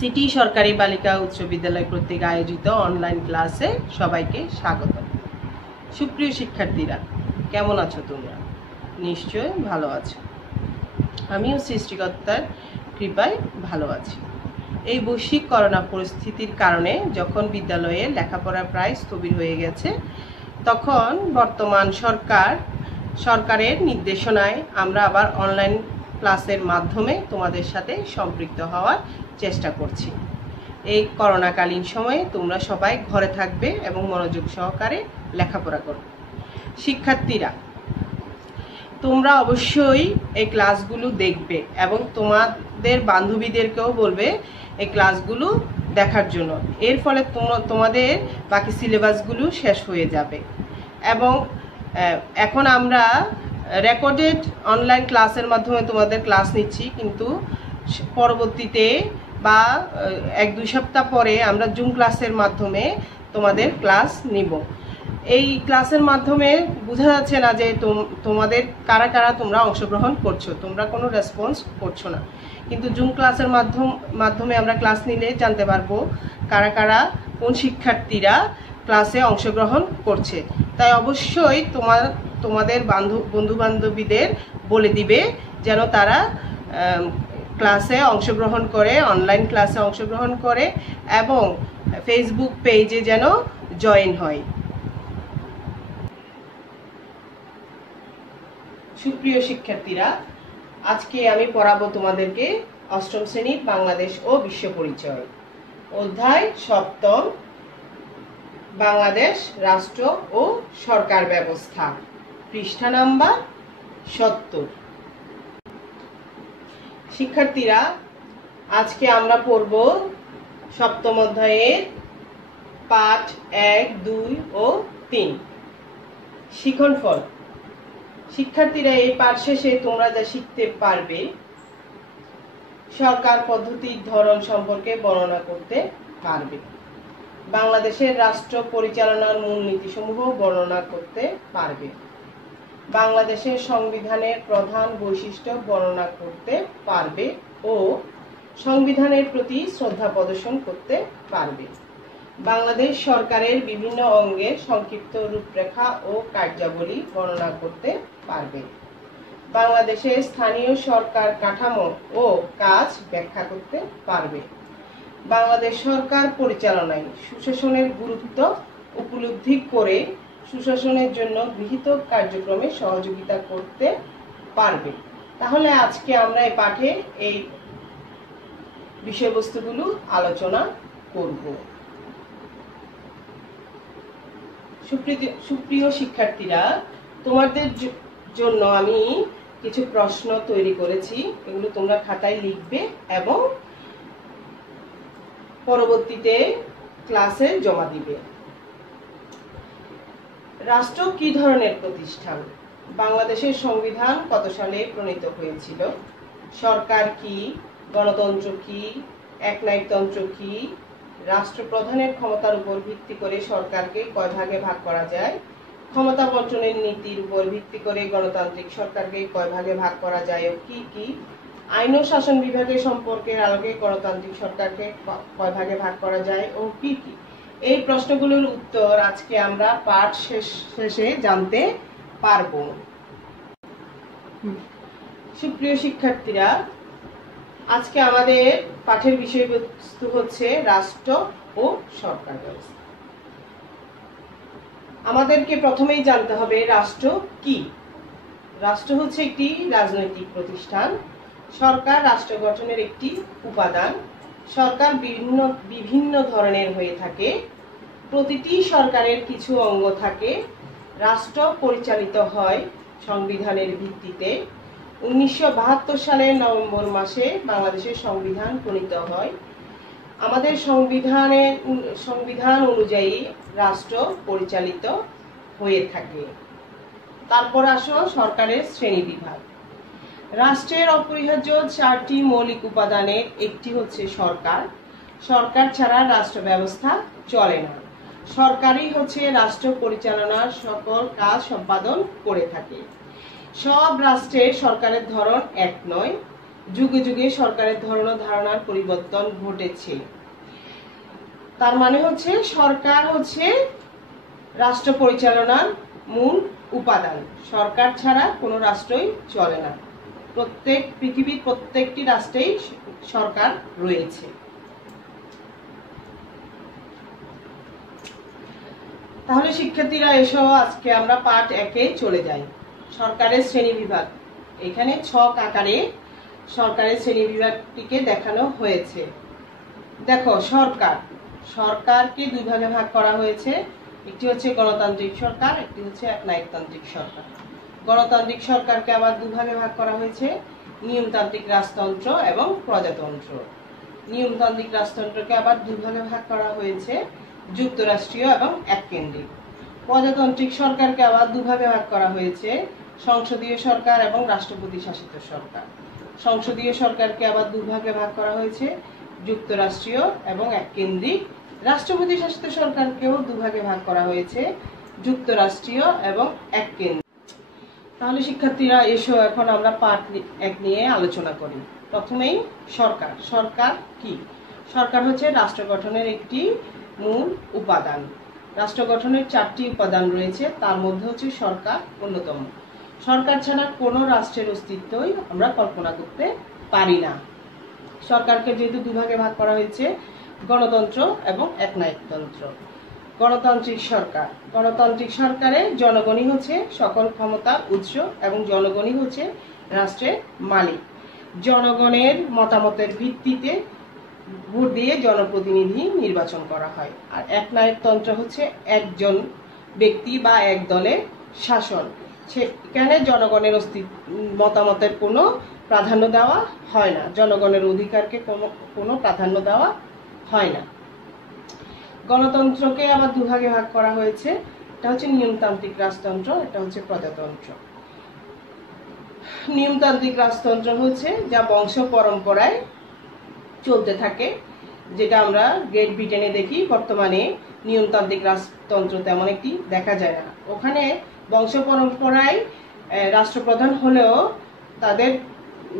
City সরকারি বালিকা উচ্চ বিদ্যালয় কর্তৃক আয়োজিত অনলাইন ক্লাসে সবাইকে স্বাগত। সুপ্রিয় শিক্ষার্থীরা, কেমন আছো তোমরা? নিশ্চয়ই ভালো আছো। আমিও সৃষ্টিকর্তার কৃপায় ভালো আছি। এই বৈশ্বিক করোনা পরিস্থিতির কারণে যখন বিদ্যালয়ে লেখাপড়া প্রায় স্থবির হয়ে গেছে, তখন বর্তমান সরকারের নির্দেশনায় আমরা আবার অনলাইন ক্লাসের মাধ্যমে তোমাদের সাথে সম্পৃক্ত হওয়ার চেষ্টা করছি। এই করোনাকালীন সময়ে তোমরা সবাই ঘরে থাকবে এবং মনোযোগ সহকারে লেখাপড়া করবে। শিক্ষার্থীরা, তোমরা অবশ্যই এই ক্লাসগুলো দেখবে এবং তোমাদের বান্ধবীদেরকেও বলবে এই ক্লাসগুলো দেখার জন্য। এর ফলে তোমাদের বাকি সিলেবাসগুলো শেষ হয়ে যাবে। এবং এখন আমরা রেকর্ডেড অনলাইন ক্লাসের মাধ্যমে তোমাদের ক্লাস নিচ্ছি, কিন্তু পরবর্তীতে বা 1-2 সপ্তাহ পরে আমরা জুম ক্লাসের মাধ্যমে তোমাদের ক্লাস নিব। এই ক্লাসের মাধ্যমে বোঝা যাচ্ছে না যে তোমাদের কারা কারা তোমরা অংশগ্রহণ করছো, তোমরা কোনো রেসপন্স করছো না। কিন্তু জুম ক্লাসের মাধ্যমে আমরা ক্লাস নিলে জানতে পারবো কারা কারা, কোন শিক্ষার্থীরা ক্লাসে অংশগ্রহণ করছে। তাই অবশ্যই তোমাদের বন্ধু বান্ধবীদের বলে দিবে যেন তারা ক্লাসে অংশগ্রহণ করে, অনলাইন ক্লাসে অংশগ্রহণ করে এবং ফেসবুক পেজে যেন জয়েন হয়। সুপ্রিয় শিক্ষার্থীরা, আজকে আমি পড়াবো তোমাদেরকে অষ্টম শ্রেণীর বাংলাদেশ ও বিশ্ব পরিচয়, অধ্যায় 7, বাংলাদেশ রাষ্ট্র ও সরকার ব্যবস্থা, পৃষ্ঠা নাম্বার 70। শিক্ষার্থীরা, আজকে আমরা পড়ব 7ম অধ্যায়ের পাঠ 1, 2 ও 3 শিক্ষণফল। শিক্ষার্থীরা, এই পাঠ শেষে তোমরা যা শিখতে পারবে, সরকার পদ্ধতির ধরন সম্পর্কে বর্ণনা করতে পারবে, বাংলাদেশের রাষ্ট্র পরিচালনার মূলনীতিসমূহ বর্ণনা করতে পারবে, বাংলাদেশের সংবিধানের প্রধান বৈশিষ্ট্য বর্ণনা করতে পারবে ও সংবিধানের প্রতি শ্রদ্ধা প্রদর্শন করতে পারবে, বাংলাদেশ সরকারের বিভিন্ন অঙ্গের সংক্ষিপ্ত রূপরেখা ও কার্যাবলী বর্ণনা করতে পারবে, বাংলাদেশের স্থানীয় সরকার কাঠামো ও কাজ ব্যাখ্যা করতে পারবে, বাংলাদেশ সরকার পরিচালনায় সুশাসনের গুরুত্ব উপলব্ধি করে সুশাসনের জন্য গৃহীত কার্যক্রমে সহযোগিতা করতে পারবে। তাহলে আজকে আমরা এই পাঠে এই বিষয়বস্তুগুলো আলোচনা করব। সুপ্রিয় শিক্ষার্থীরা, তোমাদের জন্য আমি কিছু প্রশ্ন তৈরি করেছি, এগুলো তোমরা খাতায় লিখবে এবং পরবর্তীতে ক্লাসে জমা দিবে। রাষ্ট্র কি ধরনের প্রতিষ্ঠান? বাংলাদেশের সংবিধান কত সালে প্রণীত হয়েছিল? সরকার কি? গণতন্ত্র কি? একনায়কতন্ত্র কি? রাষ্ট্রপ্রধানের ক্ষমতার উপর ভিত্তি করে সরকারকে কয় ভাগে ভাগ করা যায়? ক্ষমতা বন্টনের নীতির উপর ভিত্তি করে গণতান্ত্রিক সরকারকে কয় ভাগে ভাগ করা যায় ও কি কি? আইন ও শাসন বিভাগের সম্পর্কের আলোকে গণতান্ত্রিক সরকারকে কয় ভাগে ভাগ করা যায় ও কি কি? এই প্রশ্নগুলোর উত্তর আজকে আমরা পাঠ শেষে জানতে পারব। সুপ্রিয় শিক্ষার্থীরা, আজকে আমাদের পাঠের বিষয়বস্তু হচ্ছে রাষ্ট্র ও সরকার ব্যবস্থা। আমাদেরকে প্রথমেই জানতে হবে রাষ্ট্র কি। রাষ্ট্র হচ্ছে একটি রাজনৈতিক প্রতিষ্ঠান। সরকার রাষ্ট্র গঠনের একটি উপাদান। সরকার বিভিন্ন ধরনের হয়ে থাকে। প্রতিটি সরকারের কিছু অঙ্গ থাকে। রাষ্ট্র পরিচালিত হয় সংবিধানের ভিত্তিতে। 1972 সালের নভেম্বর মাসে বাংলাদেশের সংবিধান প্রণীত হয়। আমাদের সংবিধান অনুযায়ী রাষ্ট্র পরিচালিত হয়ে থাকে। তারপর আসো সরকারের শ্রেণীবিভাগ। রাষ্ট্রের অপরিহার্য 4টি মৌলিক উপাদানের একটি হচ্ছে সরকার। সরকার ছাড়া রাষ্ট্র ব্যবস্থা চলে না। সরকারই হচ্ছে রাষ্ট্র পরিচালনার সকল কাজ সম্পাদন করে থাকে। সব রাষ্ট্রের সরকারের ধরন এক নয়। যুগে যুগে সরকারের ধরন ও ধারণার পরিবর্তন ঘটেছে। তার মানে হচ্ছে সরকার হচ্ছে রাষ্ট্র পরিচালনার মূল উপাদান। সরকার ছাড়া কোনো রাষ্ট্রই চলে না। পৃথিবীর প্রত্যেকটি রাষ্ট্রেই সরকার রয়েছে। তাহলে শিক্ষার্থীরা এসো আজকে আমরা পাঠ 1-এ চলে যাই। সরকারের শ্রেণীবিভাগ। এখানে ছক আকারে সরকারের শ্রেণীবিভাগটিকে দেখানো হয়েছে। দেখো, সরকারকে দুই ভাগে ভাগ করা হয়েছে। একটি হচ্ছে গণতান্ত্রিক সরকার, একটি হচ্ছে একনায়কতান্ত্রিক সরকার। গণতান্ত্রিক সরকারকে আবার দুই ভাগে ভাগ করা হয়েছে, নিয়মতান্ত্রিক রাজতন্ত্র এবং প্রজাতন্ত্র। নিয়মতান্ত্রিক রাজতন্ত্রকে আবার দুই ভাগে ভাগ করা হয়েছে, যুক্তরাষ্ট্রীয় এবং এককেন্দ্রিক। প্রজাতান্ত্রিক সরকারকে আবার দুই ভাগে ভাগ করা হয়েছে, সংসদীয় সরকার এবং রাষ্ট্রপতি শাসিত সরকার। সংসদীয় সরকারকে আবার দুই ভাগে ভাগ করা হয়েছে, যুক্তরাষ্ট্রীয় এবং এককেন্দ্রিক। রাষ্ট্রপতি শাসিত সরকারকেও দুই ভাগে ভাগ করা হয়েছে, যুক্তরাষ্ট্রীয় এবং এককেন্দ্রিক। তাহলে শিক্ষার্থীরা এসো এখন আমরা পাঠ 1 নিয়ে আলোচনা করি। প্রথমেই সরকার কি? সরকার হচ্ছে রাষ্ট্র গঠনের একটি মূল উপাদান। রাষ্ট্র গঠনের 4টি উপাদান রয়েছে, তার মধ্যে হচ্ছে সরকার অন্যতম। সরকার ছাড়া কোনো রাষ্ট্রের অস্তিত্বই আমরা কল্পনা করতে পারি না। সরকারকে যেহেতু দুই ভাগে ভাগ করা হয়েছে, গণতন্ত্র এবং একনায়কতন্ত্র। গণতান্ত্রিক সরকারে জনগণই হচ্ছে সকল ক্ষমতার উৎস এবং জনগণই হচ্ছে রাষ্ট্রের মালিক। জনগণের মতামতের ভিত্তিতে ভোট দিয়ে জনপ্রতিনিধি নির্বাচন করা হয়। আর একনায়কতন্ত্র হচ্ছে একজন ব্যক্তি বা এক দলের শাসন। সেখানে জনগণের মতামতের কোনো প্রাধান্য দেওয়া হয় না, জনগণের অধিকারকে কোনো প্রাধান্য দেওয়া হয় না। গণতন্ত্রকে আবার দুই ভাগে ভাগ করা হয়েছে, এটা হচ্ছে নিয়মতান্ত্রিক রাজতন্ত্র, এটা হচ্ছে প্রজাতন্ত্র। নিয়মতান্ত্রিক রাজতন্ত্র হচ্ছে যা বংশ পরম্পরায় চলতে থাকে, যেটা আমরা গ্রেট ব্রিটেনে দেখি। বর্তমানে নিয়মতান্ত্রিক রাজতন্ত্র তেমন একটি দেখা যায় না। ওখানে বংশ পরম্পরায় রাষ্ট্রপ্রধান হলেও তাদের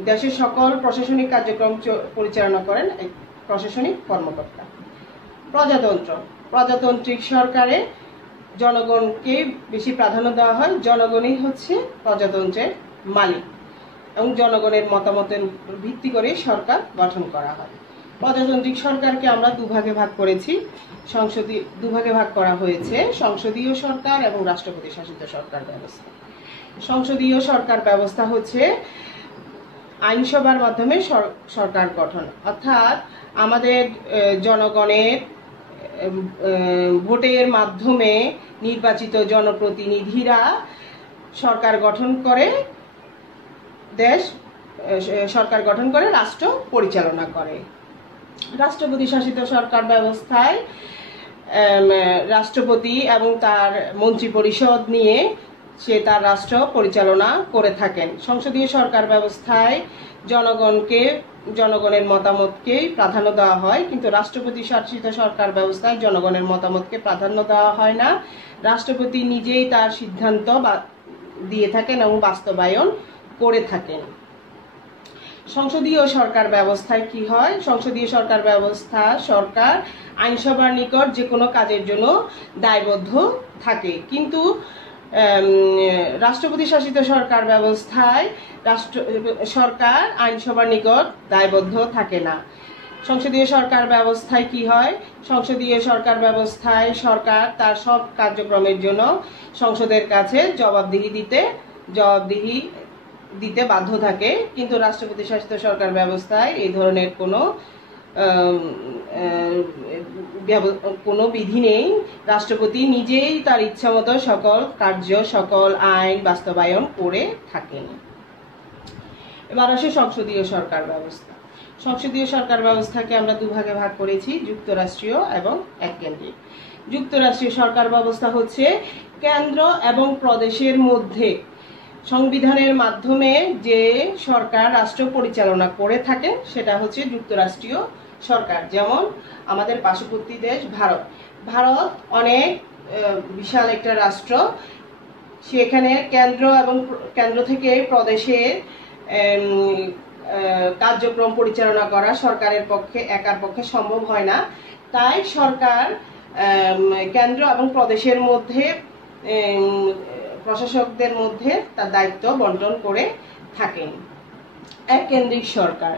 দেশের সকল প্রশাসনিক কার্যক্রম পরিচালনা করেন প্রশাসনিক কর্মকর্তা। প্রজাতান্ত্রিক সরকারে জনগণকে বেশি প্রাধান্য দেওয়া হয়, জনগণই হচ্ছে প্রজাতন্ত্রের মালিক এবং জনগণের মতামতের উপর ভিত্তি করে সরকার গঠন করা হয়। প্রজাতান্ত্রিক সরকারকে আমরা দুভাগে ভাগ করেছি, দুভাগে ভাগ করা হয়েছে সংসদীয় সরকার এবং রাষ্ট্রপতি শাসিত সরকার ব্যবস্থা। সংসদীয় সরকার ব্যবস্থা হচ্ছে আইনসভার মাধ্যমে সরকার গঠন, অর্থাৎ আমাদের জনগণের ভোটের মাধ্যমে নির্বাচিত জনপ্রতিনিধিরা সরকার গঠন করে রাষ্ট্র পরিচালনা করে। রাষ্ট্রপতি শাসিত সরকার ব্যবস্থায় রাষ্ট্রপতি এবং তার মন্ত্রিপরিষদ নিয়ে সে তার রাষ্ট্র পরিচালনা করে থাকেন। সংসদীয় সরকার ব্যবস্থায় জনগণের মতামতকে প্রাধান্য দেওয়া হয়, কিন্তু রাষ্ট্রপতি শাসিত সরকার ব্যবস্থায় জনগণের মতামতকে প্রাধান্য দেওয়া হয় না। রাষ্ট্রপতি নিজেই তার সিদ্ধান্ত দিয়ে থাকেন এবং বাস্তবায়ন করে থাকেন। সংসদীয় সরকার ব্যবস্থায় কি হয়? সংসদীয় সরকার ব্যবস্থা সরকার আইনসভার নিকট যে কোনো কাজের জন্য দায়বদ্ধ থাকে, কিন্তু রাষ্ট্রপতি শাসিত সরকার ব্যবস্থায় সরকার আইনসভার নিকট দায়বদ্ধ থাকে না। সংসদীয় সরকার ব্যবস্থায় কি হয়? সংসদীয় সরকার ব্যবস্থায় সরকার তার সব কার্যক্রমের জন্য সংসদের কাছে জবাবদিহি দিতে বাধ্য থাকে, কিন্তু রাষ্ট্রপতি শাসিত সরকার ব্যবস্থায় এই ধরনের কোনো বিধি নেই। রাষ্ট্রপতি নিজেই তার ইচ্ছা মতো সকল আইন বাস্তবায়ন করে থাকেন। এবার আসে সংসদীয় সরকার ব্যবস্থা। সংসদীয় সরকার ব্যবস্থাকে আমরা দুভাগে ভাগ করেছি, যুক্তরাষ্ট্রীয় এবং এককেন্দ্রিক। যুক্তরাষ্ট্রীয় সরকার ব্যবস্থা হচ্ছে কেন্দ্র এবং প্রদেশের মধ্যে সংবিধানের মাধ্যমে যে সরকার রাষ্ট্র পরিচালনা করে থাকে সেটা হচ্ছে যুক্তরাষ্ট্রীয় সরকার। যেমন আমাদের পার্শ্ববর্তী দেশ ভারত অনেক বিশাল একটা রাষ্ট্র, সেখানে কেন্দ্র থেকে প্রদেশের কার্যক্রম পরিচালনা করা সরকারের পক্ষে একার পক্ষে সম্ভব হয় না। তাই সরকার কেন্দ্র এবং প্রদেশের মধ্যে প্রশাসকদের মধ্যে তার দায়িত্ব বন্টন করে থাকেন। এককেন্দ্রিক সরকার।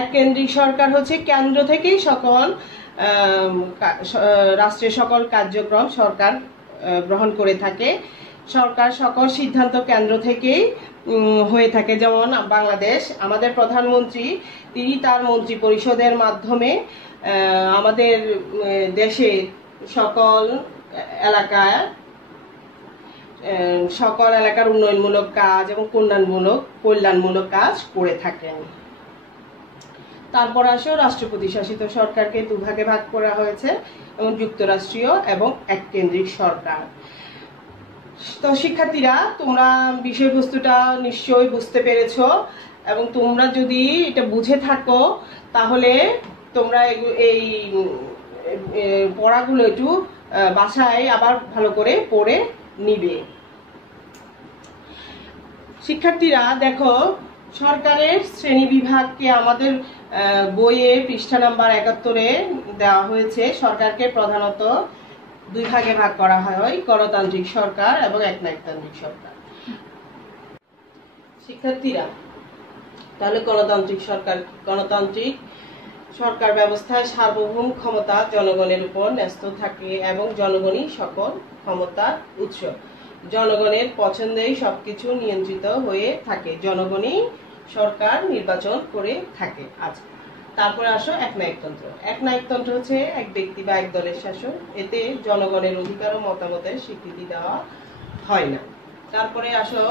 এককেন্দ্রিক সরকার হচ্ছে কেন্দ্র থেকেই সকল রাষ্ট্রের সকল কার্যক্রম সরকার গ্রহণ করে থাকে। সরকার সকল সিদ্ধান্ত কেন্দ্র থেকেই হয়ে থাকে। যেমন বাংলাদেশ, আমাদের প্রধানমন্ত্রী তিনি তার মন্ত্রী পরিষদের মাধ্যমে আমাদের দেশে সকল এলাকার উন্নয়নমূলক কাজ এবং কল্যাণমূলক কাজ করে থাকেন। তারপর আসো রাষ্ট্রপতি শাসিত সরকারকে দুভাগে ভাগ করা হয়েছে, এবং যুক্তরাষ্ট্রীয় এবং এককেন্দ্রিক সরকার। তো শিক্ষার্থীরা, তোমরা বিষয়বস্তুটা নিশ্চয়ই বুঝতে পেরেছো, এবং তোমরা যদি এটা বুঝে থাকো তাহলে তোমরা এই পড়াগুলো একটু বাসায় আবার ভালো করে পড়ে নিবে। শিক্ষার্থীরা দেখো, সরকারের শ্রেণী বিভাগকে আমাদের বইয়ে পৃষ্ঠা নাম্বার 71-এ দেওয়া হয়েছে। সরকারকে প্রধানত দুই ভাগে ভাগ করা হয়, গণতান্ত্রিক সরকার এবং একনায়কতান্ত্রিক সরকার। শিক্ষার্থীরা, তাহলে গণতান্ত্রিক সরকার ব্যবস্থায় সার্বভৌম ক্ষমতা জনগণের উপর ন্যস্ত থাকে এবং জনগণই সকল ক্ষমতার উৎস। জনগণের পছন্দেই সবকিছু নিয়ন্ত্রিত হয়ে থাকে, জনগণই সরকার নির্বাচন করে থাকে। আচ্ছা, তারপরে আসো একনায়কতন্ত্র। একনায়কতন্ত্র হচ্ছে এক ব্যক্তি বা এক দলের শাসন, এতে জনগণের অধিকার ও মতামতের স্বীকৃতি দেওয়া হয় না। তারপরে আসো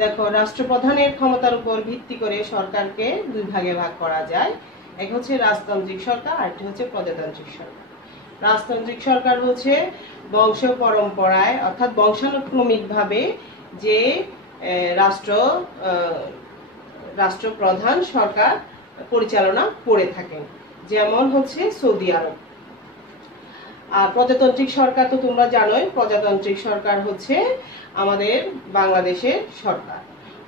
দেখো, রাষ্ট্রপ্রধানের ক্ষমতার উপর ভিত্তি করে সরকারকে দুই ভাগে ভাগ করা যায়। এক হচ্ছে রাজতান্ত্রিক সরকার, আরেকটি হচ্ছে প্রজাতান্ত্রিক সরকার। রাজতান্ত্রিক সরকার হচ্ছে বংশ পরম্পরায় অর্থাৎ বংশানুক্রমিক ভাবে যে রাষ্ট্রপ্রধান সরকার পরিচালনা করে থাকেন, যেমন হচ্ছে সৌদি আরব। আর প্রজাতান্ত্রিক সরকার তো তোমরা জানোই, প্রজাতান্ত্রিক সরকার হচ্ছে আমাদের বাংলাদেশের সরকার।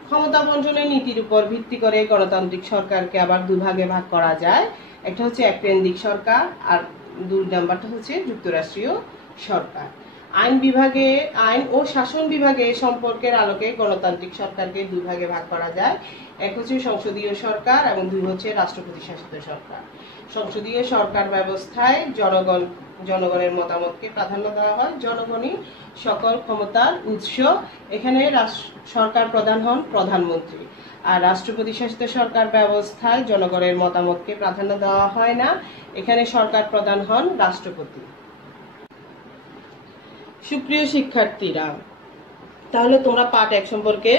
ক্ষমতা বন্টনের নীতির উপর ভিত্তি করে গণতান্ত্রিক সরকারকে আবার দুভাগে ভাগ করা যায়। একটা হচ্ছে এককেন্দ্রিক সরকার, আর দুই নাম্বারটা হচ্ছে যুক্তরাষ্ট্রীয় সরকার। আইন ও শাসন বিভাগে সম্পর্কের আলোকে গণতান্ত্রিক সরকারকে দুই ভাগে ভাগ করা যায়। এক হচ্ছে সংসদীয় সরকার এবং দুই হচ্ছে রাষ্ট্রপতি শাসিত সরকার। সংসদীয় সরকার ব্যবস্থায় জনগণের মতামতকে প্রাধান্য দেওয়া হয়, জনগণই সকল ক্ষমতার উৎস। এখানে সরকার প্রধান হন প্রধানমন্ত্রী। আর রাষ্ট্রপতি শাসিত সরকার ব্যবস্থায় জনগণের মতামতকে প্রাধান্য দেওয়া হয় না, এখানে সরকার প্রধান হন রাষ্ট্রপতি। সুপ্রিয় শিক্ষার্থীরা, তাহলে তোমরা পার্ট 1 সম্পর্কে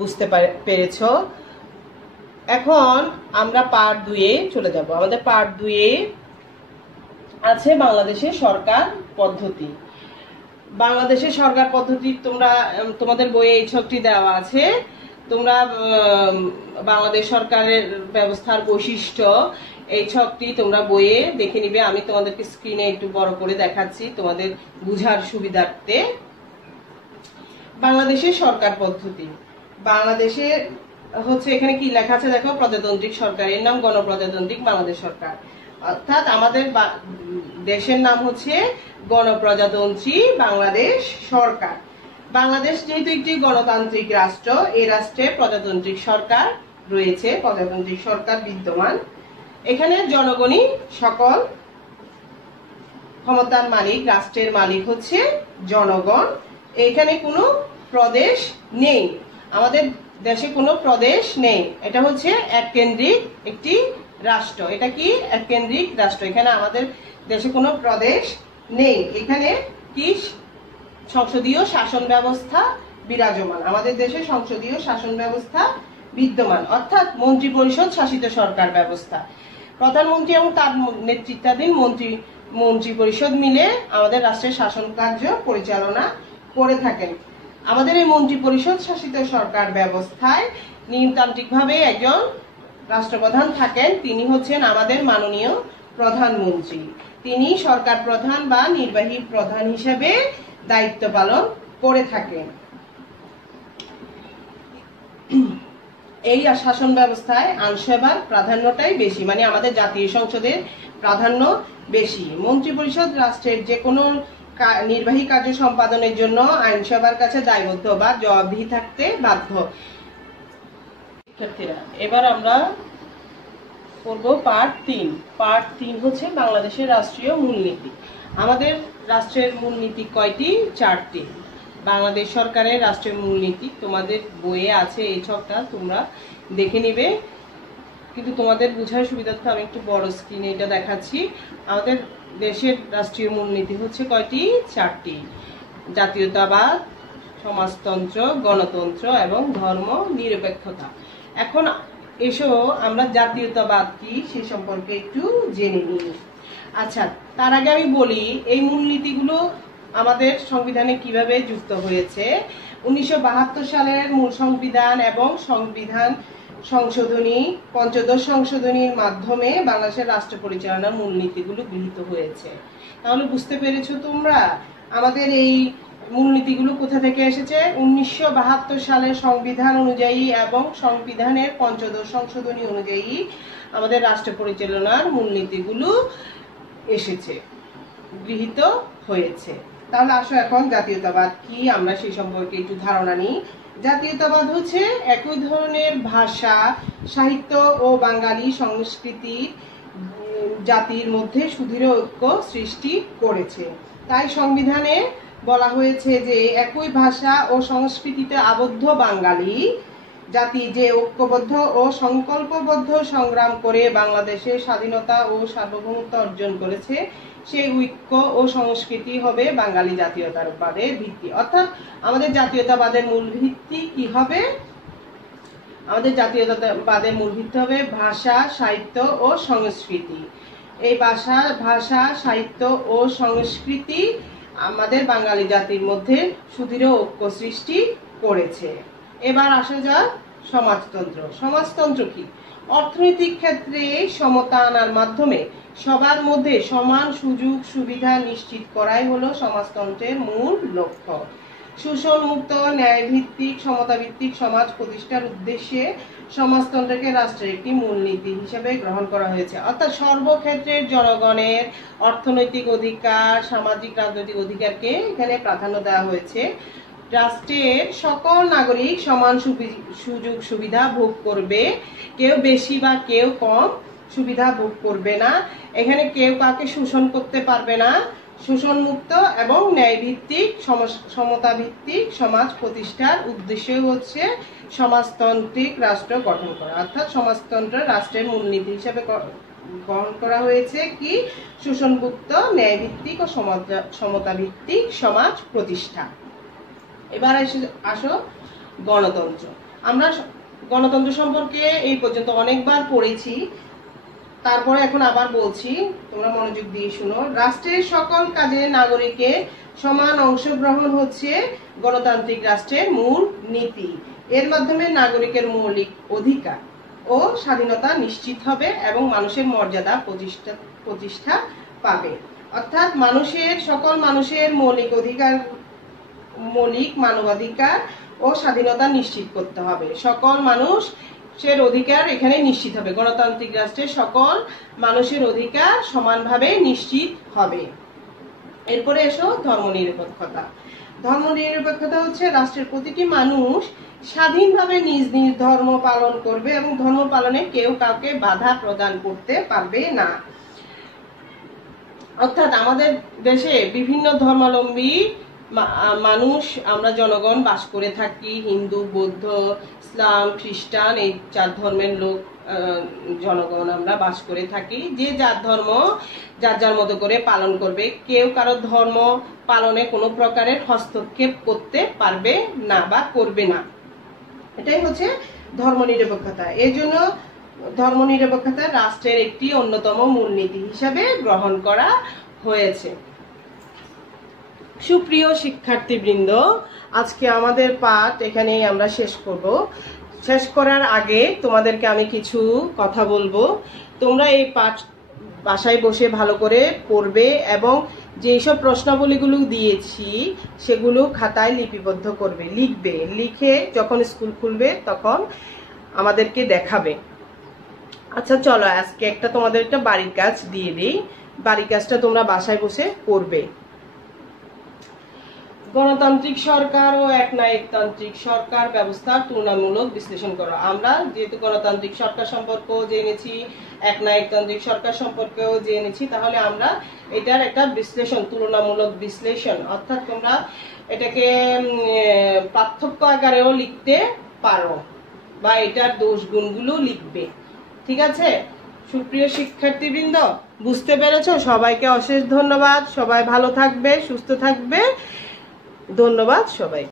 বুঝতে পেরেছ। এখন আমরা পার্ট 2-এ চলে যাব। আমাদের পার্ট 2-এ আছে বাংলাদেশের সরকার পদ্ধতি। বাংলাদেশের সরকার পদ্ধতি তোমাদের বইয়ে এই ছকটি দেওয়া আছে। তোমরা বাংলাদেশ সরকারের ব্যবস্থার বৈশিষ্ট্য এই ছকটি তোমরা বইয়ে দেখে নিবে। আমি তোমাদেরকে স্ক্রিনে একটু বড় করে দেখাচ্ছি তোমাদের বুঝার সুবিধার্থে। বাংলাদেশের সরকার পদ্ধতি। বাংলাদেশে হচ্ছে এখানে কি লেখা আছে দেখো, প্রজাতান্ত্রিক সরকার, এর নাম গণপ্রজাতান্ত্রিক বাংলাদেশ সরকার। অর্থাৎ আমাদের দেশের নাম হচ্ছে গণপ্রজাতন্ত্রী বাংলাদেশ সরকার। বাংলাদেশ যেহেতু একটি গণতান্ত্রিক রাষ্ট্র, এই রাষ্ট্রে প্রজাতান্ত্রিক সরকার রয়েছে, প্রজাতান্ত্রিক সরকার বিদ্যমান। এখানে জনগণই সকল ক্ষমতার মালিক, রাষ্ট্রের মালিক হচ্ছে জনগণ। এখানে কোনো প্রদেশ নেই, আমাদের দেশে কোনো প্রদেশ নেই। এটা হচ্ছে এককেন্দ্রিক একটি রাষ্ট্র। এটা কি এককেন্দ্রিক রাষ্ট্র, এখানে আমাদের দেশে কোনো প্রদেশ নেই। এখানে কি সংসদীয় শাসন ব্যবস্থা বিরাজমান, আমাদের দেশে সংসদীয় শাসন ব্যবস্থা বিদ্যমান, অর্থাৎ মন্ত্রী পরিষদ শাসিত সরকার ব্যবস্থা। প্রধানমন্ত্রী এবং তার নেতৃত্বাধীন মন্ত্রী পরিষদ মিলে আমাদের রাষ্ট্রের শাসন কার্য পরিচালনা করে থাকেন। আমাদের এই মন্ত্রী পরিষদ শাসিত সরকার ব্যবস্থায় নিয়মতান্ত্রিকভাবে একজন রাষ্ট্রপ্রধান থাকেন, তিনি হচ্ছেন আমাদের মাননীয় প্রধানমন্ত্রী। তিনি সরকার প্রধান বা নির্বাহী প্রধান হিসেবে দায়িত্ব পালন করে থাকেন। এই শাসন ব্যবস্থায় আইনসভার প্রাধান্যটাই বেশি, মানে আমাদের জাতীয় সংসদের প্রাধান্য বেশি। মন্ত্রিপরিষদ রাষ্ট্রের যে কোনো নির্বাহী কার্য সম্পাদনের জন্য আইনসভার কাছে দায়বদ্ধ বা জবাবদিহি থাকতে বাধ্য। শিক্ষার্থীরা, এবার আমরা পড়ব পার্ট 3 হচ্ছে বাংলাদেশের রাষ্ট্রীয় মূলনীতি। আমাদের রাষ্ট্রের মূলনীতি কয়টি? 4টি। বাংলাদেশ সরকারের রাষ্ট্রীয় মূলনীতি তোমাদের বইয়ে আছে, এই ছকটা তোমরা দেখে নিবে, কিন্তু তোমাদের বোঝার সুবিধার্থে আমি একটু বড় স্ক্রিনে এটা দেখাচ্ছি। আমাদের দেশের রাষ্ট্রীয় মূলনীতি হচ্ছে কয়টি? 4টি। জাতীয়তাবাদ, সমাজতন্ত্র, গণতন্ত্র এবং ধর্ম নিরপেক্ষতা। এখন এসো আমরা জাতীয়তাবাদ কি সে সম্পর্কে একটু জেনে নিই। আচ্ছা, তার আগে আমি বলি এই মূলনীতিগুলো আমাদের সংবিধানে কিভাবে যুক্ত হয়েছে। 1972 সালের মূল সংবিধান এবং সংবিধান সংশোধনী, পঞ্চদশ সংশোধনীর মাধ্যমে বাংলাদেশের রাষ্ট্র পরিচালনার মূলনীতিগুলো গৃহীত হয়েছে। তাহলে বুঝতে পেরেছো তোমরা আমাদের এই মূলনীতিগুলো কোথা থেকে এসেছে? 1972 সালের সংবিধান অনুযায়ী এবং সংবিধানের পঞ্চদশ সংশোধনী অনুযায়ী আমাদের রাষ্ট্র পরিচালনার মূলনীতিগুলো এসেছে, গৃহীত হয়েছে। তাহলে আসো এখন জাতীয়তাবাদ কি আমরা সেই সম্পর্কে একটু ধারণা নিই। জাতীয়তাবাদ হচ্ছে একই ধরনের ভাষা, সাহিত্য ও বাঙালি সংস্কৃতি জাতির মধ্যে সুদৃঢ় ঐক্য সৃষ্টি করেছে। তাই সংবিধানে বলা হয়েছে যে একই ভাষা ও সংস্কৃতিতে আবদ্ধ বাঙালি জাতি যে ঐক্যবদ্ধ ও সংকল্পবদ্ধ সংগ্রাম করে বাংলাদেশের স্বাধীনতা ও সার্বভৌমত্ব অর্জন করেছে, সেই ঐক্য ও সংস্কৃতি হবে বাঙালি জাতীয়তাবাদের ভিত্তি। অর্থাৎ আমাদের জাতীয়তাবাদের মূল ভিত্তি কি হবে? আমাদের জাতীয়তাবাদের মূল ভিত্তি হবে ভাষা, সাহিত্য ও সংস্কৃতি। এই ভাষা, সাহিত্য ও সংস্কৃতি আমাদের বাঙালি জাতির মধ্যে সুদৃঢ় ঐক্য সৃষ্টি করেছে। এবার আসা যাক সমাজতন্ত্র। সমাজতন্ত্র কি? অর্থনৈতিক ক্ষেত্রে সমতা আনার মাধ্যমে সবার মধ্যে সমান সুযোগ সুবিধা নিশ্চিত করাই হলো সমাজতন্ত্রের মূল লক্ষ্য। শোষণ মুক্ত, ন্যায়ভিত্তিক, সমতাভিত্তিক সমাজ প্রতিষ্ঠার উদ্দেশ্যে সমাজতন্ত্রকে রাষ্ট্রের একটি মূলনীতি হিসেবে গ্রহণ করা হয়েছে। অর্থাৎ সর্বক্ষেত্রে জনগণের অর্থনৈতিক অধিকার, সামাজিক রাজনৈতিক অধিকারকে এখানে প্রাধান্য দেওয়া হয়েছে। রাষ্ট্রের সকল নাগরিক সমান সুযোগ সুবিধা ভোগ করবে, কেউ বেশি বা কেউ কম সুবিধা ভোগ করবে না। এখানে কেউ কাউকে শোষণ করতে পারবে না। শোষণ মুক্ত এবং ন্যায়ভিত্তিক, সমতাভিত্তিক সমাজ প্রতিষ্ঠার উদ্দেশ্য হচ্ছে সমাজতান্ত্রিক রাষ্ট্র গঠন করা। অর্থাৎ সমাজতন্ত্র রাষ্ট্রের মূলনীতি হিসেবে গ্রহণ করা হয়েছে কি? শোষণমুক্ত, ন্যায়ভিত্তিক ও সমতাভিত্তিক সমাজ প্রতিষ্ঠা। এবার আসো গণতন্ত্র। আমরা গণতন্ত্র সম্পর্কে এই পর্যন্ত অনেকবার পড়েছি, তারপরে এখন আবার বলছি, তোমরা মনোযোগ দিয়ে শুনো। রাষ্ট্রের সকল কাজে নাগরিকের সমান অংশগ্রহণ হচ্ছে গণতান্ত্রিক রাষ্ট্রের মূল নীতি। এর মাধ্যমে নাগরিকের মৌলিক অধিকার ও স্বাধীনতা নিশ্চিত হবে এবং মানুষের মর্যাদা প্রতিষ্ঠা পাবে। অর্থাৎ সকল মানুষের মৌলিক মানবাধিকার ও স্বাধীনতা নিশ্চিত করতে হবে। সকল মানুষের অধিকার এখানে নিশ্চিত হবে। গণতান্ত্রিক রাষ্ট্রে সকল মানুষের অধিকার সমানভাবে নিশ্চিত হবে। এরপরে এসো ধর্মনিরপেক্ষতা। ধর্মনিরপেক্ষতা হচ্ছে রাষ্ট্রের প্রতিটি মানুষ স্বাধীনভাবে নিজ নিজ ধর্ম পালন করবে এবং ধর্ম পালনে কেউ কাউকে বাধা প্রদান করতে পারবে না। অর্থাৎ আমাদের দেশে বিভিন্ন ধর্মাবলম্বী মানুষ, আমরা জনগণ বাস করে থাকি। হিন্দু, বৌদ্ধ, ইসলাম, খ্রিস্টান, এই 4 ধর্মের লোক জনগণ আমরা বাস করে থাকি। যে যার ধর্ম যার মতো করে পালন করবে। কেউ কারো ধর্ম পালনে কোনো প্রকারের হস্তক্ষেপ করতে পারবে না বা করবে না। এটাই হচ্ছে ধর্মনিরপেক্ষতা। এই জন্য ধর্মনিরপেক্ষতা রাষ্ট্রের একটি অন্যতম মূলনীতি হিসাবে গ্রহণ করা হয়েছে। সুপ্রিয় শিক্ষার্থীবৃন্দ, আজকে আমাদের পাঠ এখানেই আমরা শেষ করব। শেষ করার আগে তোমাদেরকে আমি কিছু কথা বলবো। তোমরা এই পাঠ বাসায় বসে ভালো করে পড়বে এবং যেসব প্রশ্নাবলীগুলো দিয়েছি সেগুলো খাতায় লিপিবদ্ধ করবে, লিখবে। লিখে যখন স্কুল খুলবে তখন আমাদেরকে দেখাবে। আচ্ছা চলো আজকে একটা তোমাদের একটা বাড়ির কাজ দিয়ে দিই, বাড়ির কাজটা তোমরা বাসায় বসে করবে। গণতান্ত্রিক সরকার ও একনায়কতান্ত্রিক সরকার ব্যবস্থার তুলনামূলক বিশ্লেষণ করো। আমরা যেহেতু গণতান্ত্রিক সরকার সম্পর্কেও জেনেছি, একনায়কতান্ত্রিক সরকার সম্পর্কেও জেনেছি, তাহলে আমরা এটার একটা বিশ্লেষণ, তুলনামূলক বিশ্লেষণ, অর্থাৎ তোমরা এটাকে পার্থক্য আকারেও লিখতে পারো বা এটার দোষ গুণগুলো লিখবে। ঠিক আছে সুপ্রিয় শিক্ষার্থীবৃন্দ, বুঝতে পেরেছো? সবাইকে অশেষ ধন্যবাদ। সবাই ভালো থাকবে, সুস্থ থাকবে। ধন্যবাদ সবাই।